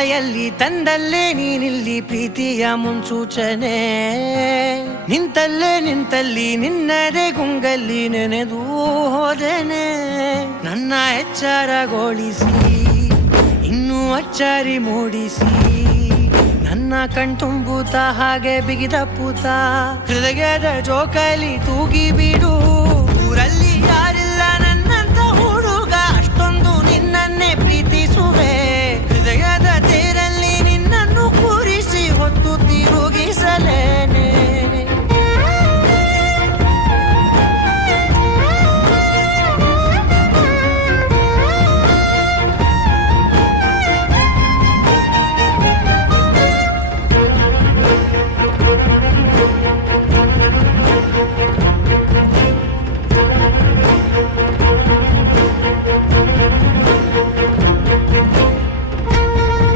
ಲಯಲ್ಲಿ ತಂದಲ್ಲೇ ನೀನಿಲ್ಲಿ ಪ್ರೀತಿಯ ಮುನ್ಸೂಚನೆ ನಿಂತಲ್ಲಿ ನಿನ್ನದೇ ಗುಂಗಲ್ಲಿ ನೆನೆದು ಹೋದೆನೆ ನನ್ನ ಎಚ್ಚರಗೊಳಿಸಿ ಇನ್ನೂ ಅಚ್ಚರಿ ಮೂಡಿಸಿ ನನ್ನ ಕಣ್ತುಂಬುತ್ತ ಹಾಗೆ ಬಿಗಿದ ಪೂತ ಹೃದಯದ ಜೋಕಾಲಿ ತೂಗಿ ಬಿಡು